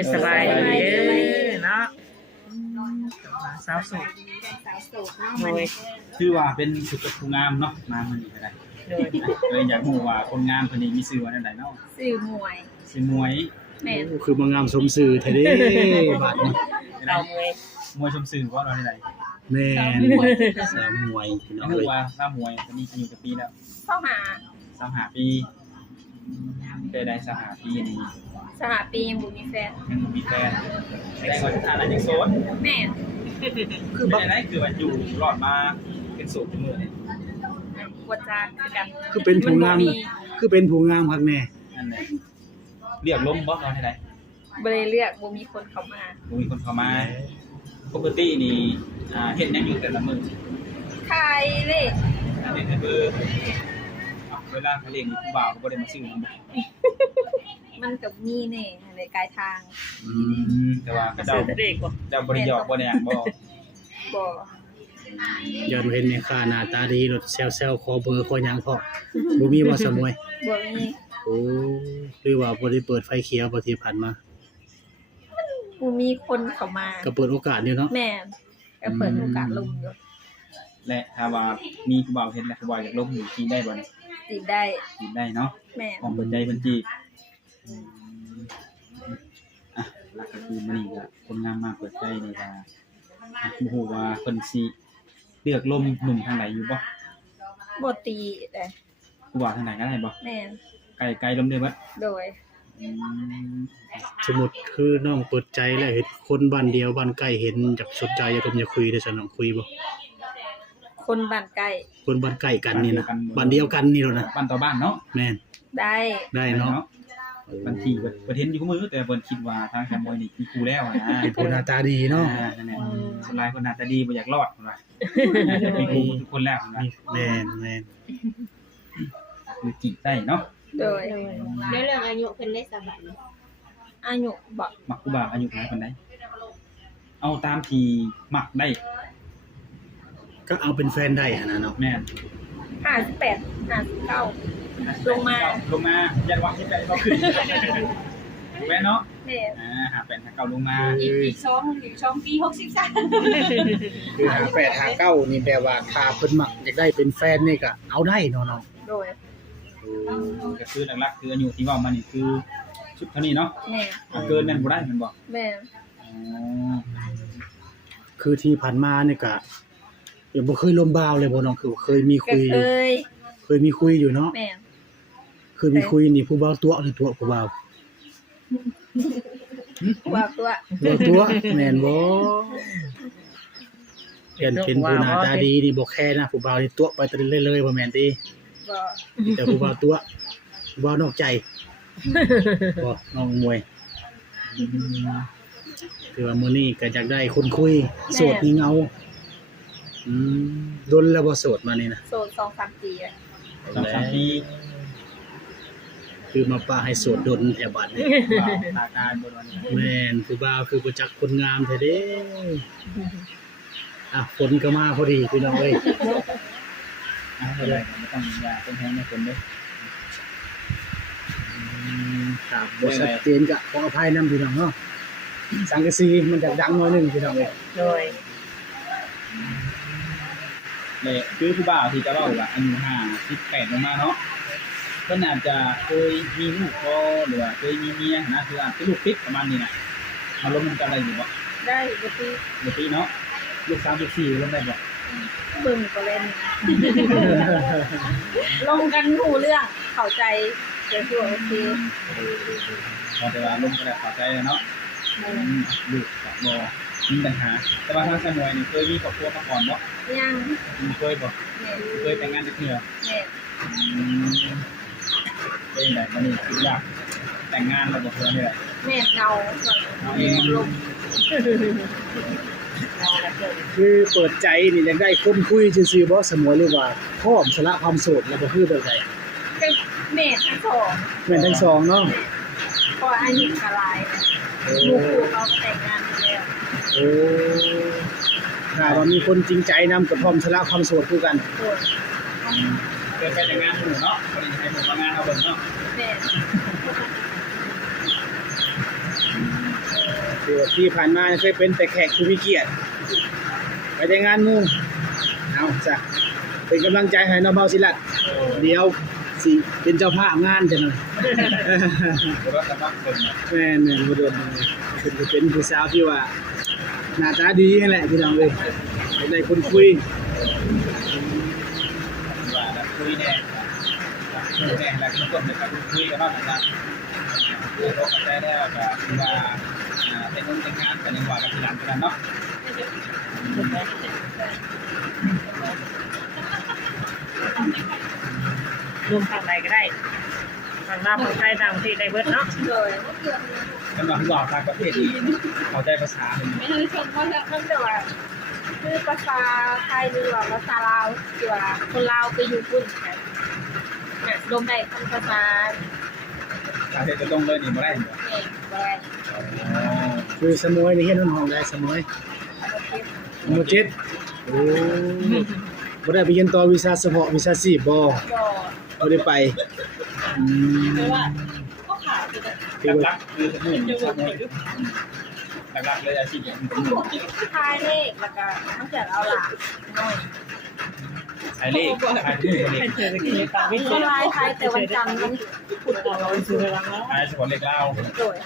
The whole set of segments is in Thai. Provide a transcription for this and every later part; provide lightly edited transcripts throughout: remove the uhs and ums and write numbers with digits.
ยสบายดีเด้อเนาะสาวโสด สาวโสดเนาะ โด มัน ย คือว่าเป็นสุดผู้งามเนาะมามื้อนี้ก็ได้ โดย เลยอยากรู้ว่าคนงามคนนี้มีชื่อว่าจังไดเนาะ สื่อมวย ชื่อมวย แม่น โอ้คือมางามสมสื่อแท้เด้บาดนี้ เราเมย มวยชมสื่อว่าเราได้ แม่นสาวมวยพี่น้อง ไม่ เอ้ รู้ ย ว่าล่ามวยตอนนี้อายุกี่ปีแล้ว เข้าหา 25ปีได้25ปีนี่ สหปียังบ่มีแฟน ยังบ่มีแฟนแต่ว่าอะไรยังโสด แม่น คือบ่ได้คือว่าอยู่รอดมาเป็นโสดจังมื้อนี่ บ่จากคือกัน คือเป็นผู้งามคือเป็นผู้งามคักแน่ นั่นแหละเรียกลมบ่เราได้ได บ่ได้เลือกบ่มีคนเข้ามา บ่มีคนเข้ามาปกตินี่เฮ็ดหยังอยู่แต่ละมื้อ ขายเลข เล่นเบอร์เวลาเขาเล่นผู้บ่าวก็บ่ได้มาซื้อนำบ่ มันก็มีแน่ในกายทาง แต่ว่าก็ เสื เจ้า อเด็กบ่ เจ้าบ่ได้หยอกบ่ได้หยังบ่ บ่ อย่าดูเห็นในค่าหน้าตาดีรถแซวๆขอเบอร์ขอหยังพอบ่มีบ่สาวมวย บ่มี โอ้หรือว่าบ่ได้เปิดไฟเขียวบ่ที่ผ่านมา บ่มีคนเข้ามา ก็เปิดโอกาสอยู่เนาะ แม่นก็เปิดโอกาสลงอยู่ และถ้าว่ามีผู้บ่าวเห็นแล้วผู้บ่าวอยากลงอยู่จีนได้บ่เนี่ย จีบได้ จีนได้เนาะ แม่น ของเปิดใจเพิ่นจีบอ่ะหลักก็คือมื้อนี้ก็คนงามมากเปิดใจนี่ว่าบ่ฮู้ว่าเพิ่นสิเลือกลมหนุ่มทางไหนอยู่บ่ บ่ตีแต่ ผู้บ่าวทางไหนก็ได้บ่ แม่น ไกลลมเด้อบ่ โดย อืม สมมุติคือน้องเปิดใจแล้วเห็นคนบ้านเดียวบ้านใกล้เห็นอยากสนใจอยากร่วมอยากคุยได้ซั่นน้องคุยบ่ คนบ้านใกล้ คนบ้านใกล้กันนี่นะบ้านเดียวกันนี่แล้วนะ บ้านต่อบ้านเนาะ แม่น ได้ ได้เนาะ บางทีเพิ่นเห็นอยู่กับมือแต่เพิ่นคิดว่าทางแคมบอยนี่มีครูแล้วนะ เป็นผู้หน้าตาดีเนาะ นั่นแหละคนหลายคนน่าจะดีบ่อยากรอดพุ่นว่ามีครูทุกคนแล้วพุ่นว่า แม่น คือจีบได้เนาะ โดย เรื่องอายุเพิ่นได้สบาย อายุบ่ มักครูบาอายุหลายปานใดเอาตามที่มักได้ ก็เอาเป็นแฟนได้หั่นน่ะเนาะ แม่น 58 59 ลงมา ลงมายันว่าที่ใจเราขึ้นแม่นเนาะ แม่น หาเป็นหาเก่าลงมา อีก2ปี63 คือ58 59นี่แปลว่าถ้าเพิ่นมักอยากได้เป็นแฟนนี่ก็เอาได้เนาะเนาะ โดย ก็คือหลักๆคืออายุที่ว่ามานี่คือชุดเท่านี้เนาะ แม่น เกินแม่นบ่ได้แม่นบ่ แม่น อ๋อ คือที่ผ่านมานี่ก็ยังบ่เคยลมบาวเลยบ่น้องคือเคยมี ก็ คุยอยู่ เคยมีคุยอยู่เนาะ แม่น คือมีคุยนี่ผู้บ่าวตัวหรือตัวผู้บ่าว ว่าตัว บ่ตัวแม่นบ่เห็นเป็นผู้หน้าตาดีนี่บ่แค่นะผู้บ่าวนี่ตัวไปตะเลยๆบ่แม่นติ บ่ แต่ผู้บ่าวตัวผู้บ่าวนอกใจบ่น้องมวยคือว่ามื้อนี้ก็อยากได้คนคุยโสดนี่เหงาดนแล้วบ่โสดมานี่นะ โสด2-3 ปีแล้ว 2-3 ปี คือมาป้าให้โสดดนแถวบ้านนี่ ตาการบนวันนี้ แม่นผู้บ่าวคือบ่จักคนงามแท้เด้ฝนก็มาพอดีพี่น้องเอ้ย เลยไม่ต้องยาเป็นแห้งไม่เป็นเลย ครับบ่ชัดเจนก็ขออภัยนำพี่น้องเนาะสังกะสีมันจะดังหน่อยหนึงพี่น้องเอ้ย โดย เลยคือผู้บ่าวที่จะเล่าว่าอายุ58ลงมาเนาะก็น่าจะเคยมีลูกก็หรือว่าเคยมีเมียนะคืออาจจะลูกติดประมาณนี้นะมาลงมันกันอะไรอยู่บ่ ได้บ่ตี เดี๋ยวปีเนาะลูก3ลูก4ลงได้บ่ เบิ่งก็เล่น ลงกันหูเรื่องเข้าใจเดี๋ยวตัวโอเค พอแต่ว่าลงก็ได้เข้าใจเนาะลูกกับบ่มีปัญหาแต่ว่าทางสมวยนี่เคยมีครอบครัวมาก่อนบ่ ยัง มีเคยบ่ แม่ เคยแต่งงานจักเทื่อ แม่ เป็นแบบนี้คืออยากแต่งงานแล้วบอกเพื่อนเลย แม่เงา เอาเอง ลง คือเปิดใจนี่อยากได้คนคุยซื่อๆบ่สมวยหรือว่าพร้อมสละความโสดแล้วบ่คือแบบใด เป็นแม่ทั้งสอง แม่นทั้งสองเนาะ พออายุกะลายลูกเขาแต่งงานไปแล้ว โอ้ถ้าว่ามีคนจริงใจนำก็พร้อมสละความโสดคือกัน โดย เคยไปแต่งงานหมู่เนาะคนนี้ให้ผมมางานเอาเบิ่งเนาะ แม่ แ ที่ผ่านมาเคยเป็นแต่แขกผู้มีเกียรติไปแต่งานหมู่เอาจ้ะเป็นกำลังใจให้น้องเบาศิลัดเดี๋ยวสิเป็นเจ้าภาพงานจังหน่อย บ่ว่าจะมักเพิ่นน่ะ แม่นบ่โดนคือเป็นผู้สาวที่ว่าหน้าตาดีนั่นแหละพี่น้องเอ้ยได้คนคุย ว่าแบบคุยแน่คุยแน่แล้วก็ต้นก็คุยกันเนาะนะครับเราก็ได้แล้วก็คือว่าเป็นคนแต่งงานกันยังว่ากันทีหลังกันเนาะ รวมทางใดก็ได้ทางลาวทางไทยต่างประเทศได้เบิดเนาะ โดย กันว่าผู้บ่าวต่างประเทศนี่เข้าใจภาษาเพิ่น ไม่รู้ชมเขาจะ มันแต่ว่าคือภาษาไทยหรือว่าภาษาลาวที่ว่าคนลาวไปอยู่พุ่นเนี่ยลมได้คำภาษา ประเทศจะต้องเลยนี่บ่ได้บ่ เนี่ยแบรนด์ อ๋อ คือสมวยนี่เฮ็ดห้องได้สมวยหมู่7โอ้บ่ได้ไปเรียนต่อวิชาเฉพาะวิชาชีพบ่ ก็ บ่ได้ไปอืม ก็ขาดไปแต่ คือว่า หลักๆคือสมุนหลักๆเลยอาชีพอย่างนี้ ทายเลขแล้วก็มันจะเอาหลักหน่อย ไอ้เลขไอ้ที่เลข เศรษฐกิจต่างประเท คน ศ ลายไทยแต่วันจันทร์มันขุดเอา เราซื้อแล้วเนาะ ไอ้สปอร์ตเลขลาว โดย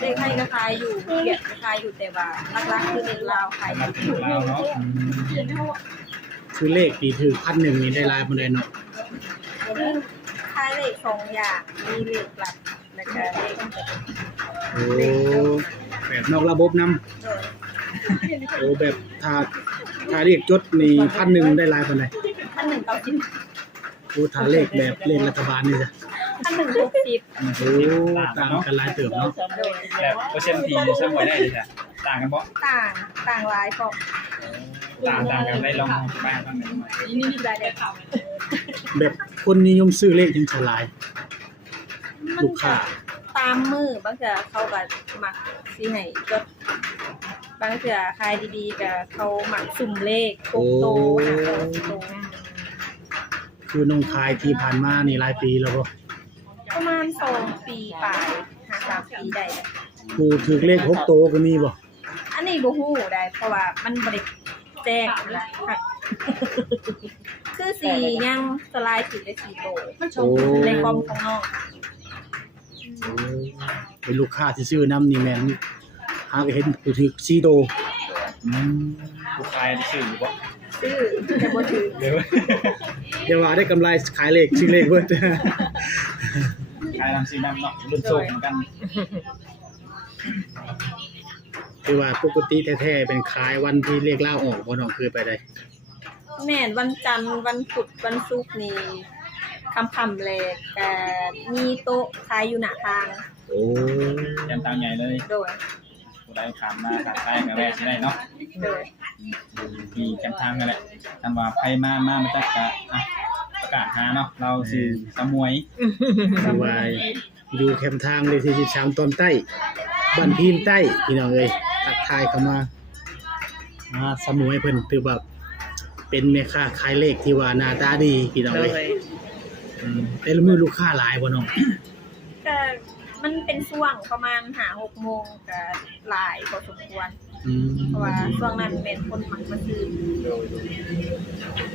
เลขไทยก็คายอยู่เกียรติคายอยู่แต่ว่าหลักๆคือเลขลาวคายอ หลั ยู่ กๆเลขลาวเนาะ คือเลขที่ถือ1,000นี่ได้หลายปานใดเนาะ คือคายเลขสองอย่างมีเลขหลักแล้วก็เลข โอ้แบบนอกระบบนำ โดย โอ้แบบถ้าเรียกจดนี่1,000ได้หลายปานใด อันหนึ่งเก้าสิบ โอ้ถ้าเลขแบบเลขรัฐบาลนี่จ้ะ อันหนึ่ง60 โอ้ต่างกันหลายเติบเนาะ โดย แบบเปอร์เซ็นต์ที่สมวยได้เลยจ้ะต่างกันบ่ ต่างหลายก็ ต่างกันได้ลองไปบ้างไหม นี่รายได้เขา แบบคนนิยมซื้อเลขจังฉลาย มัน ลูกค้า ตามมือบางเทื่อเขาก็มักสิให้จดบางเทื่อขายดีๆก็เขามักสุ่มเลข6โตหาโต คือน้องทายที่ผ่านมานี่หลายปีแล้วบ่ ประมาณ2ปีปลายหา3ปีได้แหละ ผู้ถือเลข6โตวก็มีบ่ อันนี้บ่ฮู้ได้เพราะว่ามันบ่ได้แจ้งนะค่ะคือสียังสลายถือได้4โต โอ้ ในคอมของน้อง เป็นลูกค้าที่ซื้อนำนี่แม่นหาก็เห็นผู้ถือ4โตวอืม ผู้ชายที่ชื่ออยู่บ่ ซื้อแต่บ่ถือ เดี๋ยว เดี๋ยวว่าได้กำไรขายเลขซื้อเลขเบิด ชายนำซีนำเนาะรุ่นโซ่เหมือนกัน คือว่าปกติแท้ๆเป็นขายวันที่เลขล่าออกบ่น้องคือไปได้ แม่นวันจันทร์วันพุธวันศุกร์นี่ค่ำๆแลกก็มีโต๊ะขายอยู่หน้าทาง โอ้ ยันตามใหญ่เลย โดย ผู้ใดขามมาขามไปกันแรกใช่ไหมเนาะ โดย มีกันทางกันแหละทันว่าไผมามันจะกะประกาศหาเนาะเราสิสมวย คือว่าอยู่แคมป์ทางเลขที่13ตอนใต้บ้านพีนใต้พี่น้องเอ้ยทักทายเข้ามาสมุยเพิ่นถือว่าเป็นแม่ค้าขายเลขที่ว่าหน้าตาดีพี่น้อง เล เอ้ย ย แต่ละมื้อลูกค้าหลายบ่น้อง ก็มันเป็นช่วงประมาณ5-6โมงก็หลายพอสมควร อืม เพราะว่าช่วงนั้นเป็นคนมักมาซื้อ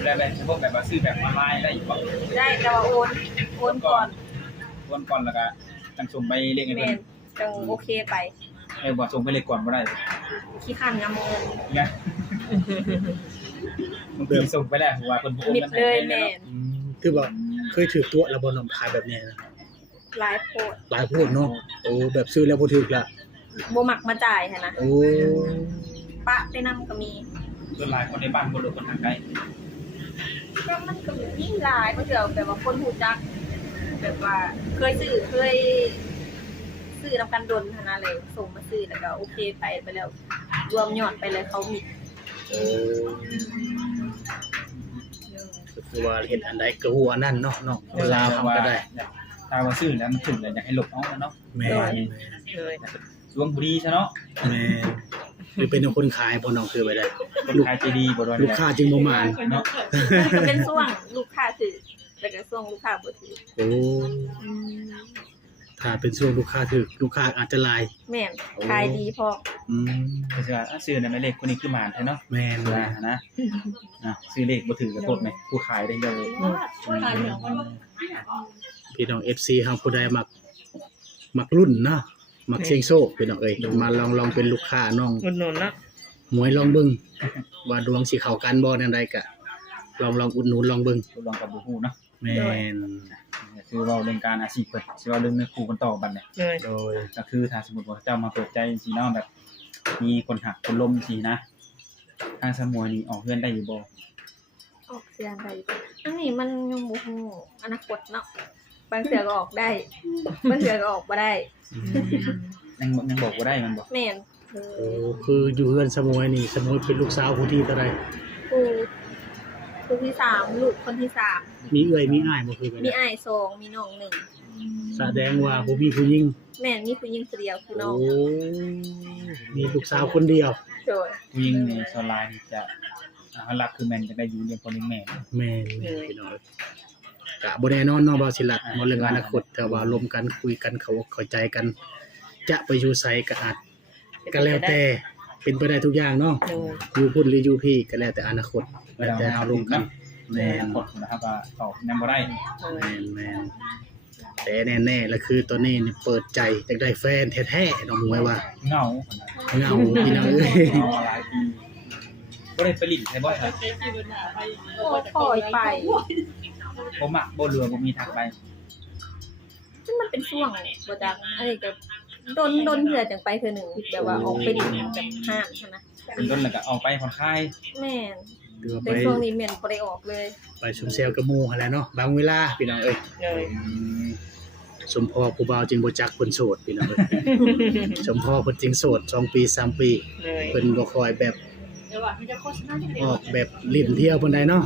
แล้วแบบพวกแบบว่าซื้อแบบออนไลน์ได้อยู่บ่ ได้แต่ว่าโอนก่อน วนก่อนแล้วก็จังส่งไปเรียกเงิน แม่นจังโอเคไป บ่ส่งไปเลยก่อนบ่ได้ ขี้คันงามเงิน ไงบางทีส่งไปแล้วว่าเพิ่นบ่โอน มิด เงิน เลย ให้ แม่น คือว่าเคยถือตัวแล้วบ่น้องขายแบบนี้นะ หลายโพด หลายโพดเนาะโอ้แบบซื้อแล้วบ่ถูกละ บ่มักมาจ่ายหั่นนะ โอ้ ปะไปนำก็มี ส่วนหลายคนในบ้านบ่รู้คนทางไกล ก็มันก็มีหลายก็เถื่อแบบว่าคนรู้จัก แบบว่าเคยซื้อนำกันดนหั่นนะเลยส่งมาซื้อแล้วก็โอเคไปแล้วรวมยอดไปเลยเขามี โอ้ก็คือว่าเฮ็ดอันใดก็ฮู้อันนั้นเนาะเนาะเวลาทำก็ได้ ถ้าว่าซื้อแล้วมันถึงแล้วอยากให้ลบเอาเนาะ แม่น เลย ดวงบุรีซะเนาะ แม่นหรือเป็นคนขายบ่น้องคือไปได้ คนขายใจดีบ่โดน ลูกค้าจึงบ่มาน เนาะ ก็เป็นช่วงลูกค้าซื้อแล้วก็ช่วงลูกค้าบ่ซื้อ โอ้ ถ้าเป็นช่วงลูกค้าถึกลูกค้าอาจจะหลาย แม่นขายดีพอ อืม ก็สิว่าซื้อในหมายเลขคนนี้คือหมานแท้เนาะ แม่น ว่านะซื้อเลขบ่ถือกระโทษไหมผู้ขายได้เยอะเลย ขายเหลืองมัน พี่น้อง FC เฮาผู้ใดมักรุ่นเนาะมักเสียงโชคพี่น้องเอ้ยมาลองเป็นลูกค้าน้อง อุดหนุนเนาะ หมวยลองเบิ่งว่าดวงสิเข้ากันบ่แนวใดก็ลองอุดหนุนลองเบิ่ง ทดลองกับบ่ฮู้เนาะ แม่น คือเว้าเรื่องการอาชีพเพิ่นสิเว้าเรื่องเนื้อคู่กันต่อบัดเนี่ย เลย โดย ก็คือถ้าสมมุติว่าเจ้ามาเปิดใจสิเนาะแบบ มีคนหักคนล้มสินะทางสมวยนี่ออกเฮือนได้อยู่บ่ ออกเสียงได้อันนี้มันยังบ่ฮู้อนาคตเนาะบางเทื่อก็ออกได้บางเทื่อก็ออกบ่ได้ ยังบอกบ่ได้มันบ่ แม่น โอ้คืออยู่เฮือนสมุยนี่สมุยเป็นลูกสาวผู้ที่เท่าใด ผู้ที่สามลูกคนที่สาม มีเอื้อยมีอ้ายบ่คือกัน มีอ้ายสองมีน้องหนึ่ง แสดงว่าบ่มีผู้หญิง แม่นมีผู้หญิงคนเดียวคือน้อง โอ้มีลูกสาวคนเดียว โดย ผู้หญิงในโซนไลน์นี่จะหลักคือแม่นจะได้อยู่เรียนคนเลี้ยงแม่ แม่นพี่น้องกะบ่แน่นอนเนาะบ่าวศิลัดบ่เรื่องอนาคตแต่ว่าร่วมกันคุยกันเข้าใจกัน จะไปอยู่ไสก็อาจก็แล้วแต่เป็นไปได้ทุกอย่างเนาะ เลย อยู่พุ่นหรืออยู่พี่ก็แล้วแต่อนาคตแล้วแต่เฮาร่วมกัน แม่ แม่น กดนะครับว่าตอบยังบ่ได้ แม่นแต่แน่ๆแล้วคือตัวนี้นี่เปิดใจอยากได้แฟนแท้ๆน้องหมวยว่า เหงา เหงาพี่น้องเอ้ย เอาหลายปีบ่ได้ไปลิ้นใช่บ่ครับ เจ๊จีบหนาไป ปล่อยไป บ่มักบ่เรือบ่มีทางไป ซึ่งมันเป็นช่วงบ่จักอันนี้ก็โดนเทื่อจังไปเทื่อหนึงแบบว่าออกไปดินแบบห้างใช่ไหม เป็นต้นแล้วก็ออกไปผ่อนคลาย แม่น เดือ แต่ ไป ช่วงนี้แม่นบ่ได้ออกเลย ไปชุมเซลกับหมู่หั่นแหละเนาะบางเวลาพี่น้องเอ้ย เลย สมพอผู้บ่าวจึงบ่จักเพิ่นโสดพี่น้องเอ้ยสมพอเพิ่นจึงโสด2ปี3ปี เลย เพิ่นบ่ค่อยแบบ เดี๋ยวว่ามันจะโฆษณาที่ไหน ออกแบบลิ้นเที่ยวปานใดเนาะ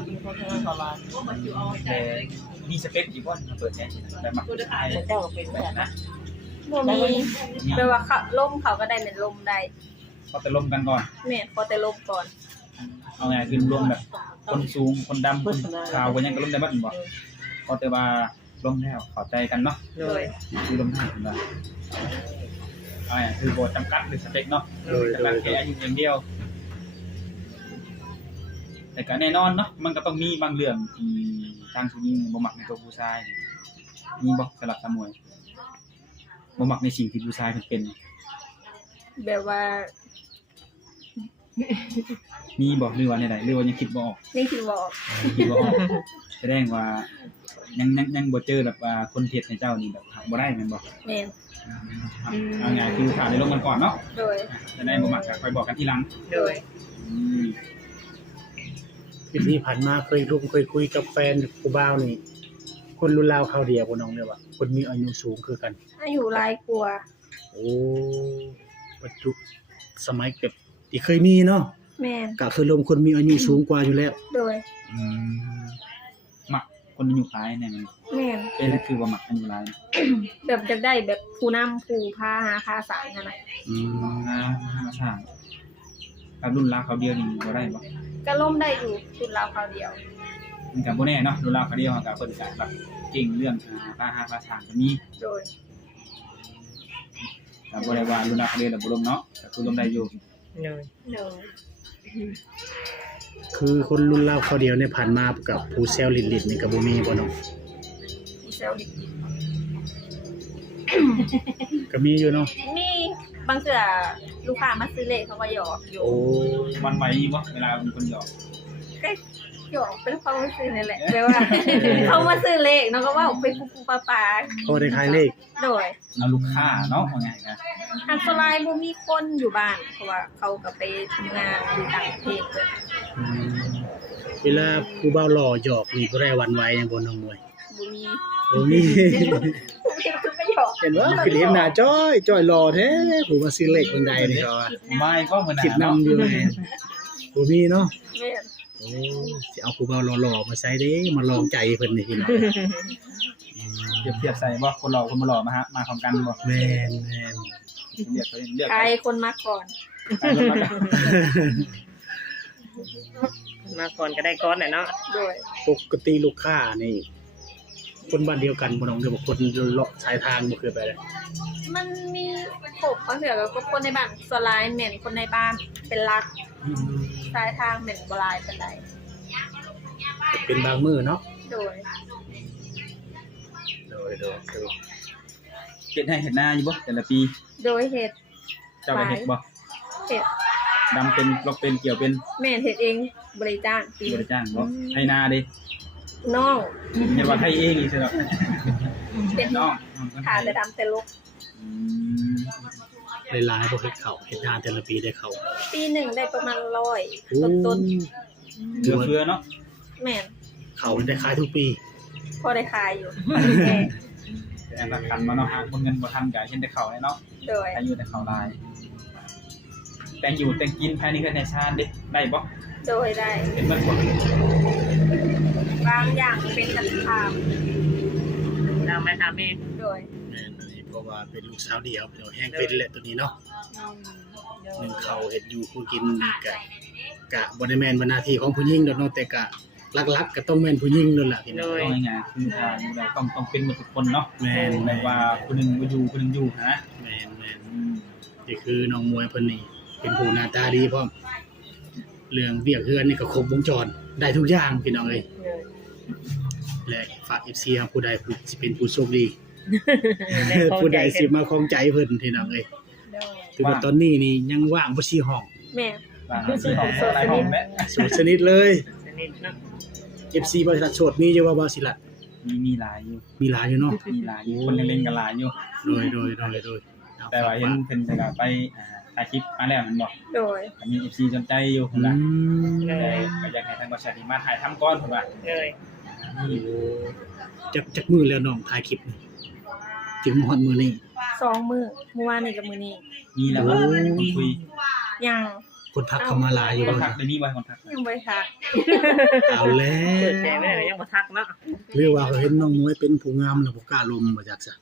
ว่ามันอยู่เอาใจ มีสเปคอยู่บ่มาเปิดแน่ได้มัก ตัวจะขาย เจ้าเป็นแบบนะ บ่มีแปลว่าเขาล่มเขาก็ได้แม่นล่มได้ ก็จะล้มกันก่อน แม่นพอแต่ล่มก่อน เอาไงคือล้มแบบ คนสูงคนดำคนขาวก็ยังก็ล้มได้บ่บ่ก็แต่ว่าล้มแล้วเข้าใจกันเนาะ เล โด ย ย คือล้มได้กันว่าเอาไงคือบ่จำกัดหรือสเปคเนาะ โดย จำกัดแค่อายุอย่างเดียว แต่ก็แน่นอนเนาะมันก็ต้องมีบางเรื่องที่ทางผู้หญิงบ่มักในตัวผู้ชายมีบ่สลับสมวยบ่มักในสิ่งที่ผู้ชายเพิ่นเป็น แบบว่า มีบ่หรือว่าในใดหรือว่ายังคิดบ่ออก นี่คือบอก คิดบ่ออกแสดงว่ายังบ่เจอแบบว่าคนเฮ็ดให้เจ้านี่แบบหาบ่ได้แม่นบ่ แม่น เอาไงคือถามในลงกันก่อนเนาะ โดย จะได้บ่มักก็ค่อยบอกกันทีหลัง โดย อืม ที่ผ่านมาเคยคุยกับแฟนผู้บ่าวนี่คนรุ่นราวคราวเดียวบ่น้องเด้อว่าคนมีอายุสูงคือกัน อายุหลายกว่า โอ้ปัจจุสมัยแบบที่เคยมีเนาะ แม่น ก็คือลมคนมีอายุสูงกว่าอยู่แล้ว โดย มักคนอายุหลายแน่นอน แม่น เป็นคือว่ามักอายุหลาย แบบจะได้แบบผู้นำผู้พาหาพาสารนั่นน่ะ อืม มาสร้างกับรุ่นราวเขาเดียวนี่บ่ได้บ่ ก็ล่มได้อยู่ชุดเราคราวเดียว มันก็บ่แน่เนาะรุ่นราวเขาเดียวก็เพิ่นก็แบบเก่งเรื่องภาษาก็มี โดย แต่บ่ได้ว่ารุ่นราวเขาเดียวแล้วบ่ลมเนาะก็คือลมได้อยู่ เลย โดย คือคนรุ่นราวคราวเดียวเนี่ยผ่านมากับผู้แซวลิ้นๆนี่ก็บ่มีบ่น้อง มีเซลล์ดิ ก็มีอยู่เนาะ มีบางเทื่อลูกค้ามาซื้อเลขเขาก็หยอกอยู่ โอ้ มันไหวบ่เวลามีคนหยอก ก็หยอกเป็นเขามาซื้อนั่นแหละแปลว่า เขามาซื้อเลขเนาะก็ว่าไปปูปลา พอได้ขายเลข โดย เอาลูกค้าเนาะว่าไงนะ ทางสลายบ่มีคนอยู่บ้านเพราะว่าเขาก็ไปทำงานอยู่ต่างประเทศเด้อ อืมเวลาผู้บ่าวหล่อหยอกนี่บ่ได้หวั่นไหวหยังบ่น้องมวย บ่มี บ่มี คือไม่หยอก เห็นว่าคือเห็นหน้าจ้อยหล่อแท้ผู้มาซื้อเลขเพิ่นใดนี่ก็ว่า ไม่ก็เหมือน คิดนำอยู่แม่นบ่มีเนาะ แม่น โอ้สิเอาผู้บ่าวหล่อๆมาใส่เด้มาลองใจเพิ่นนี่พี่น้อง เปรียบใส่บ่คนหล่อคนบ่หล่อมาฮะมาพร้อมกันบ่ แม่น เรียกตัวเองเรียก ใครคนมาก่อน มาก่อนก็ได้ก้อนน่ะเนาะ โดย ปกติลูกค้านี่ คนบ้านเดียวกันบ่น้องหรือว่าคนเลาะสายทางบ่เคยไปเลย มันมีครบบางเทื่อก็คนในบ้านส่วนหลายแม่นคนในบ้านเป็นหลักสายทางแม่นบ่หลายปานใด จะเป็นบางมื้อเนาะ โดย โดย เฮ็ดให้เฮ็ดนาอยู่บ่แต่ละปี โดยเฮ็ด เจ้าก็เฮ็ดบ่ เฮ็ด ดำเป็นลอกเป็นเกี่ยวเป็น แม่นเฮ็ดเองบ่ได้จ้างปี บ่ได้จ้างบ่ให้นาเด้ น้อง อย่าว่าให้เองอีกซะดอก เป็น น้อง ขาแต่ดำแต่ลก อืม หลายๆบ่เฮ็ดข้าวเฮ็ดนาแต่ละปีได้ข้าว ปีหนึ่งได้ประมาณ100ต้น เหลือเฟือเนาะ ๆแม่น ข้าวมันได้ขายทุกปี พอได้ขายอยู่แ แต่ละคันมาเนาะหาคนเงินบ่ทันก็เห็นแต่เขาเลยเนาะ โดย อายุแต่เขาลายแต่งอยู่แต่งกินภายในเรือนในชาติได้บ่ โดยได้ เป็นมันบ่ บางอย่างเป็นกันทาม ทางไปทางนี้ โดย แม่นอันนี้เพราะว่าเป็นลูกสาวเดียวเดี๋ยวแห้งเป็นแหละตัวนี้เนาะหนึ่งเขาเฮ็ดอยู่ผู้กินนี่กะบ่ได้แม่นว่าหน้าที่ของผู้หญิงดอกเนาะแต่กะหลักๆก็ต้องแม่นผู้หญิงนั่นแหละพี่น้อง ต้องยังไงคือทางเราต้องเป็นหมดทุกคนเนาะ แม่น ไม่ว่าคนหนึงบ่อยู่คนหนึงอยู่นะ แม่นนี่คือน้องมวยเพิ่นนี่เป็นผู้หน้าตาดีพร้อมเรื่องเวียกเฮือนนี่ก็ครบวงจรได้ทุกอย่างพี่น้องเอ้ยและฝาก FC ครับผู้ใดผู้สิเป็นผู้โชคดี ผู้ใดสิมาครองใจเพิ่นพี่น้องเอ้ย โดย ถือว่าตอนนี้นี่ยังว่างบ่สิห้อง แม่ บ้านเราสิของหลายห้องแม่ โสดสนิทเลย สนิทเนาะ FC บริษัทโสดมีอยู่ว่าบ่สิล่ะ มีหลายอยู่ มีหลายอยู่เนาะ มีหลายอยู่คนเล่นๆกันหลายอยู่ โดยเอา แต่ว่าเห็นเพิ่นก็ไปถ่ายคลิปมาแล้วมันบอก โดย มี FC สนใจอยู่ อื พุ่นน่ะ ม แต่ก็อยากให้ทางบริษัทนี่มาถ่ายทำก่อนพุ่นว่า เลย จักมือแล้วน้องถ่ายคลิปนี่ถึงฮอดมื้อนี้ 2 มื้อเมื่อวานนี้กับมื้อนี้ มีแล้วว่าคนคุย ยัง คนทักเข้ามาหลายอยู่ คน บ่ ทักได้มีบ่คนทัก ยังบ่ได้ทัก เอาแล้ เปิดใจ ว ไม่ได้ยังบ่ทักเนาะ หรือว่าเขาเห็นน้องมวยเป็นผู้งามแล้วบ่กล้าลมบ่จักซะ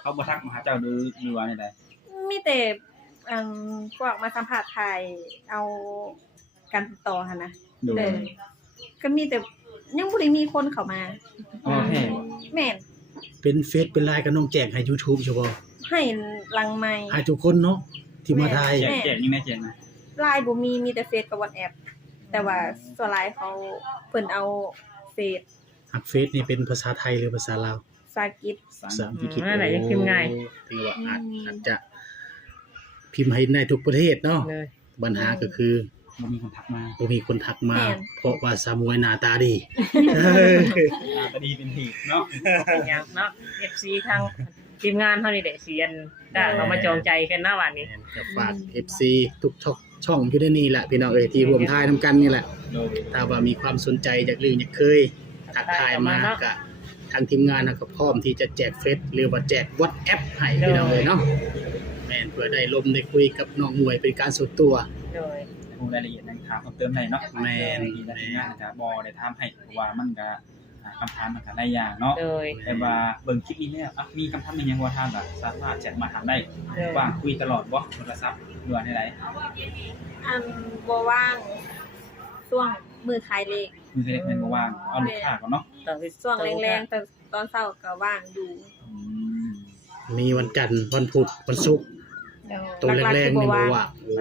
เขาบ่ทักมาหาเจ้าหรือว่าได มีแต่พวกมาสัมภาษณ์ถ่ายเอาการติดต่อหั่นนะ ดู แต่ก็มีแต่ยังบ่ได้มีคนเข้ามา โอเค แม่น เป็นเฟซเป็นไลน์ก็น้องแจกให้ YouTube ใช่บ่ ให้หลังไมค์ ให้ทุกคนเนาะที่มาถ่าย แจกยังไงแจกนะ ไลน์บ่มีแต่เฟซกับ WhatsApp แต่ว่าส่วนหลายเขาเพิ่นเอาเฟซ หักเฟซนี่เป็นภาษาไทยหรือภาษาลาว ภาษาอังกฤษ ภาษาอังกฤษ นั่นแหละยังพิมพ์ง่าย ถือว่าอาจจะพิมพ์ให้ได้ทุกประเทศเนาะ เลย ปัญหาก็คือ บ่มีคนทักมา บ่มีคนทักมา เพราะว่าสามวยหน้าตาดี ก็ดีเป็นเหตุเนาะ เป็นหยังเนาะ FC ทางทีมงานเฮานี่แหละเสียนได้เขามาจองใจกันเนาะวันนี้ ก็ฝาก FC ทุกช่องอยู่ในนี้แหละพี่น้องเอ้ยที่ร่วมทายนํกันนี่แหละ โดย ถ้าว่ามีความสนใจจากเรื่องอยากเคยทักทายมาก็ทางทีมงานก็พร้อมที่จะแจกเฟซหรือว่าแจก WhatsApp ให้พี่น้องเลยเนาะแม่นเพื่อได้ลมได้คุยกับน้องมวยเป็นการส่วนตัว โดย ผู้รายละเอียดต่างๆเพิ่มเติมได้เนาะ แม่น ทีละทีงานก็บ่ได้ถามให้เพราะว่ามันก็คำถามมันก็หลายอย่างเนาะ โดย แต่ว่าเบิ่งคลิปนี้แล้วมีคำถามอีหยังบ่ถามก็สามารถแชทมาถามได้ เออ ว่างคุยตลอดบ่โทรศัพท์หรือว่าใด อันบ่ว่างช่วงมือขายเลข ๆมือเล็กแม่นบ่ว่างเอาลูกค้าก่อนเนาะ ต้อง ช่วงแรงๆแต่ตอนเช้าก็ว่างอยู่ อืม มีวันจันทร์วันพุธวันศุกร์ตัวแรกๆนี่บ่ว่างโอ้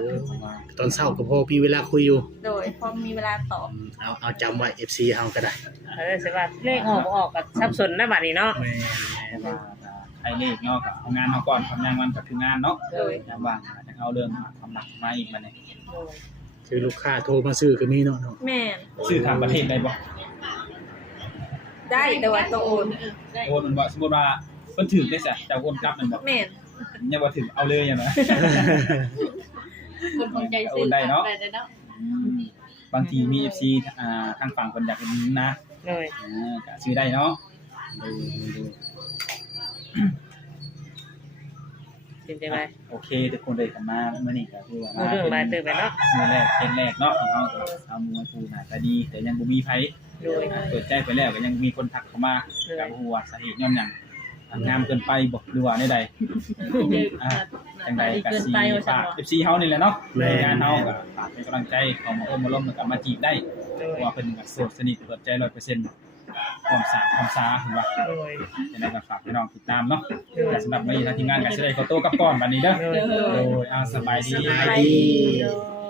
ว่าง ตอนเช้าก็พอมีเวลาคุยอยู่ โดยพอมีเวลาตอบ เอาจำไว้ FC เฮาก็ได้ สิว่าเลขออกบ่ออกก็สับสนนะบัดนี้เนาะ แม่ แต่ว่าไอ้เลขเนาะก็เอางานเฮาก่อนทำงานมันก็คืองานเนาะ โดย ยามว่างอาจจะเอาเรื่องความหนักมาอีกบัดนี้ คือลูกค้าโทรมาซื้อก็มีเนาะ แม่น ซื้อทางประเทศได้บ่ ได้แต่ว่าต้องโอน โอนมันบ่สมมุติว่าเพิ่นถึกได้ซะแต่โอนกลับมันบ่ แม่น ยังบ่ถึงเอาเลยอย่างนั้น คนของใจซื้อได้เนาะได้เนาะ บางทีมี FC ทางฝั่งเพิ่นอยากเป็นนะ โดย ก็ซื้อได้เนาะดู เป็นจังได๋ โอเคทุกคนได้กันมามื้อนี้ก็คือว่า เรื่องหลายเติบไปเนาะ มื้อแรกเป็นแรกเนาะของเฮาก็เอามวยปูน่ะก็ดี แต่ยังบ่มีไผ โดย เปิดใจไปแล้วก็ยังมีคนทักเข้ามาก็บ่ฮู้ว่าสาเหตุย้อนหยังงามเกินไปบ่หรือว่าใดๆจังใดก็สิฝาก FC เฮานี่แหละเนาะงานเฮาก็ฝากเป็นกำลังใจเข้ามาโอ้มาล้มแล้วก็มาจีบได้ โด เพ ย ราะว่าเพิ่นก็โสดสนิทเปิดใจ 100% ความสาความสาเห็นป่ะ โดย จะได้มาฝากพี่น้องติดตามเนาะแต่สำหรับวันนี้ทางทีมงานก็จะได้ขอตัวกลับก่อนวันนี้เด้อ โดย โดยสบายดี สบายดี โดย